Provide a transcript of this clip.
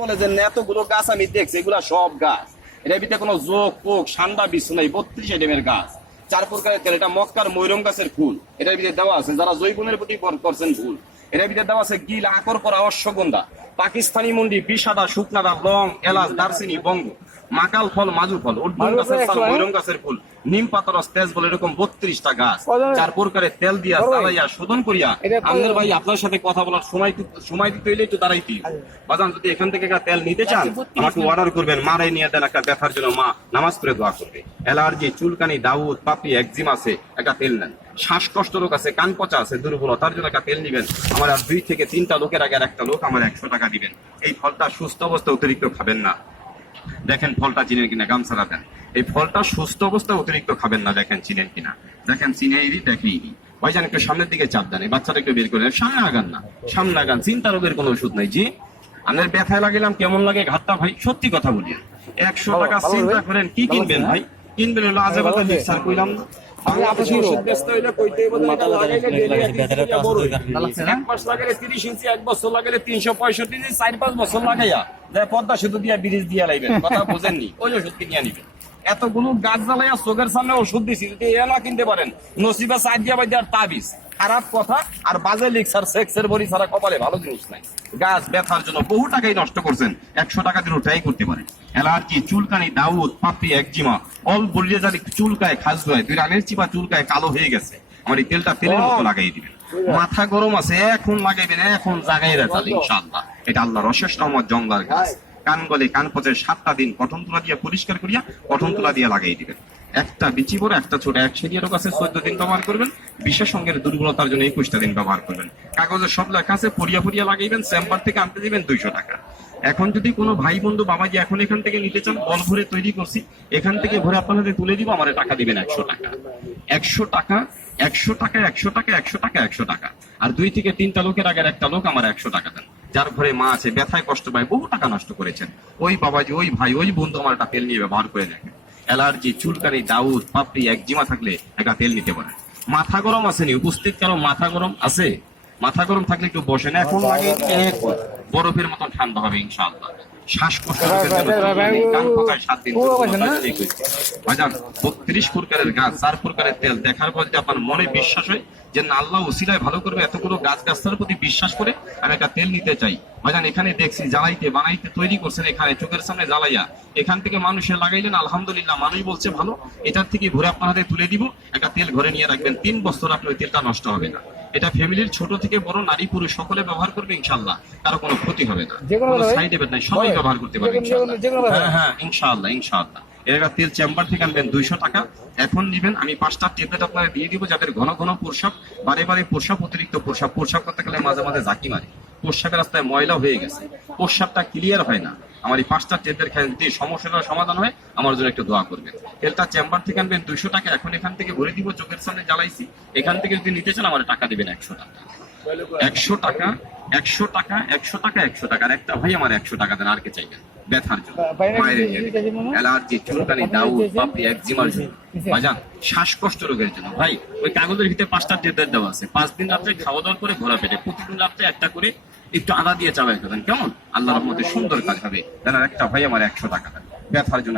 বলে যে এতগুলো গাছ আমি দেখছি, এগুলা সব গাছ, এটার ভিতরে কোনো যোগ পোক ঠান্ডা বিষ নাই, 32 আইটেমের গাছ, 4 প্রকারের তেল। এটা মক্কার ময়রম গাছের ফুল, এটার ভিতরে দেওয়া আছে। যারা জৈবনের প্রতি করছেন ভুল, এটার ভিতরে দেওয়া আছে গিল, আকর করা, অশ্বগন্ধা, পাকিস্তানি মুন্ডি, বিষাদা, শুকনাদা, লং, এলাচ, দারচিনি, বঙ্গ, মাকাল ফল, মাজু ফল, উড্ডুন গাছের ছাল, ময়রম গাছের ফুল, নিম পাতারস, তেজ বলে এরকম 32টা গাছ, 4 প্রকারের তেল দিয়া জ্বালাইয়া শোধন করিয়া। আমাদের ভাই আপনার সাথে কথা বলার সময় দিতে হইলে একটু দাঁড়াইতে বাজান। যদি এখান থেকে একটা তেল নিতে চান আমাকে অর্ডার করবেন, মারাই নিয়ে দেন একটা ব্যথার জন্য, মা নামাজ পড়ে দোয়া করবে। অ্যালার্জি, চুলকানি, দাউদ, পাপড়ি, একজিম আছে, একটা তেল নেন। শ্বাসকষ্ট রোগ আছে, কান পচা আছে, দুর্বলতার জন্য একটা তেল নিবেন। আমার আর 2 থেকে 3টা লোকের আগে আর একটা লোক আমার 100 টাকা দিবেন। এই ফলটা সুস্থ অবস্থা অতিরিক্ত খাবেন না। দেখেন ফলটা চিনেন কিনা, গামছাটা দেন। এই ফলটা সুস্থ অবস্থা অতিরিক্ত খাবেন না। দেখেন চিনেন কিনা, দেখেন চিনেই দেখেই ভাইজান। একটু সামনের দিকে চাপ দেন, এই বাচ্চাটা একটু বের করে সামনে আগান না, সামনে আগান। চিন্তা রোগের কোনো ওষুধ নাই। জি আপনার ব্যথায় লাগিলাম, কেমন লাগে ঘাটটা ভাই? সত্যি কথা বলি, 100 টাকা চিন্তা করেন কি কিনবেন ভাই? কিনবেন হলো আজে বাজে মিক্সার, কইলাম না? আমি আপনার ওষুধ ব্যস্ত হইলে কইতে বলে এটা লাগাইলে এক মাস লাগাইলে 30 ইঞ্চি, 1 বছর লাগাইলে 365 দিন, 4-5 বছর লাগাইয়া পদ্মা সেতু দিয়া ব্রিজ দিয়া লাইবেন। কথা বুঝেননি? ওই ওষুধ কিনে নিবেন। এতগুলো গাছ জ্বালাইয়া চোখের সামনে ওষুধ দিছি, যদি এ না কিনতে পারেন নসিবা সাইড দিয়া বাই দেওয়ার তাবিজ। খারাপ কথা আর বাজে লিক্সার সেক্সের বড়ি ছাড়া কপালে ভালো জিনিস নাই। গাছ ব্যথার জন্য বহু টাকাই নষ্ট করছেন, 100 টাকা দিন ট্রাই করতে পারেন। অ্যালার্জি, চুলকানি, দাউদ, পাপড়ি, একজিমা, অল বলিয়ে যাতে চুলকায়, খাসগায়, তুই রানের চিপা চুলকায় কালো হয়ে গেছে, আমার এই তেলটা তেলের মতো লাগাই দিবেন। মাথা গরম আছে, এখন লাগাইবেন, এখন জাগাই রাখাল ইনশাআল্লাহ। এটা আল্লাহর অশেষ রহমত, জঙ্গল গাছ। কান গলে, কান পচে 7টা দিন কটন তুলা দিয়ে পরিষ্কার করিয়া কটন তুলা দিয়ে লাগাই দিবেন। একটা বিচি বড়, একটা ছোট, 1 সেরিয়ারও কাছে 14 দিন ব্যবহার করবেন। বিশেষ সঙ্গের দুর্বলতার জন্য 21টা দিন ব্যবহার করবেন। কাগজে সব লেখা আছে, পরিয়া পরিয়া লাগাইবেন। চেম্বার থেকে আনতে দিবেন 200 টাকা। এখন যদি কোনো ভাই বন্ধু বাবাজি এখন এখান থেকে নিতে চান, বল ভরে তৈরি করছি, এখান থেকে ভরে আপনাদের তুলে দিব, আমার টাকা দিবেন 100 টাকা। 100 টাকা, 100 টাকা, 100 টাকা, 100 টাকা, 100 টাকা। আর 2 থেকে 3টা লোকের আগের একটা লোক আমার 100 টাকা দেন। যার ঘরে মা আছে, ব্যথায় কষ্ট পায়, বহু টাকা নষ্ট করেছেন, ওই বাবাজি, ওই ভাই, ওই বন্ধু আমার একটা তেল নিয়ে ব্যবহার করে দেখেন। অ্যালার্জি, চুলকানি, দাউদ, পাপড়ি, একজিমা থাকলে একটা তেল নিতে পারেন। মাথা গরম আছে নি? উপস্থিত কারো মাথা গরম আছে? মাথা গরম থাকলে একটু বসেন, এখন লাগে বরফের মতন ঠান্ডা হবে ইনশাআল্লাহ। শ্বাসকষ্ট, কান পকায় 7 দিন। 32 প্রকারের গাছ, 4 প্রকারের তেল দেখার পর যদি আপনার মনে বিশ্বাস হয় যে না আল্লাহ ওসিলায় ভালো করবে, এতগুলো গাছ গাছটার প্রতি বিশ্বাস করে আমি একটা তেল নিতে চাই। ভাইজান এখানে দেখছি জ্বালাইতে বানাইতে তৈরি করছেন, এখানে চোখের সামনে জ্বালাইয়া এখান থেকে মানুষের লাগাইলেন, আলহামদুলিল্লাহ, মানুষ বলছে ভালো। এটার থেকে ঘুরে আপনার হাতে তুলে দিব, একটা তেল ঘরে নিয়ে রাখবেন, 3 বছর আপনার ওই তেলটা নষ্ট হবে না। এটা ফ্যামিলির ছোট থেকে বড়, নারী পুরুষ সকলে ব্যবহার করবে ইনশাআল্লাহ, কারো কোনো ক্ষতি হবে না, কোনো সাইড এফেক্ট নাই, সবাই ব্যবহার করতে পারবে ইনশাআল্লাহ। হ্যাঁ ইনশাআল্লাহ, ইনশাআল্লাহ। এর একটা তেল চেম্বার থেকে আনবেন 200 টাকা। এখন নিবেন, আমি 5টা ট্যাবলেট আপনারা দিয়ে দিব, যাদের ঘন ঘন প্রস্রাব, বারে বারে প্রস্রাব, অতিরিক্ত প্রস্রাব করতে গেলে মাঝে মাঝে ঝাঁকি মারে, প্রস্রাবের রাস্তায় ময়লা হয়ে গেছে, প্রস্রাবটা ক্লিয়ার হয় না, আমার এই 5টা ট্যাবলেট খেয়ে যদি সমস্যাটার সমাধান হয় আমার জন্য একটু দোয়া করবেন। তেলটা চেম্বার থেকে আনবেন 200 টাকা। এখন এখান থেকে ভরে দিব, চোখের সামনে জ্বালাইছি, এখান থেকে যদি নিতে চান আমার টাকা দিবেন 100 টাকা। 100 টাকা, 100 টাকা, 100 টাকা, 100 টাকা। আর একটা ভাই আমার 100 টাকা দেন, আর কে চাইবেন? ব্যথার জন্য, অ্যালার্জি, চুলকানি, দাউদ, পাপড়ি, একজিমার জন্য, ভাইজান শ্বাসকষ্ট রোগের জন্য। ভাই ওই কাগজের ভিতরে 5টা ট্যাবলেট দেওয়া আছে, 5 দিন রাত্রে খাওয়া দাওয়া করে ঘোরা পেটে, প্রতিদিন রাত্রে একটা করে একটু আদা দিয়ে চাবাই খাবেন, কেমন? আল্লাহর রহমতে সুন্দর কাজ হবে। জানার একটা ভাই আমার 100 টাকা দেন, ব্যথার জন্য।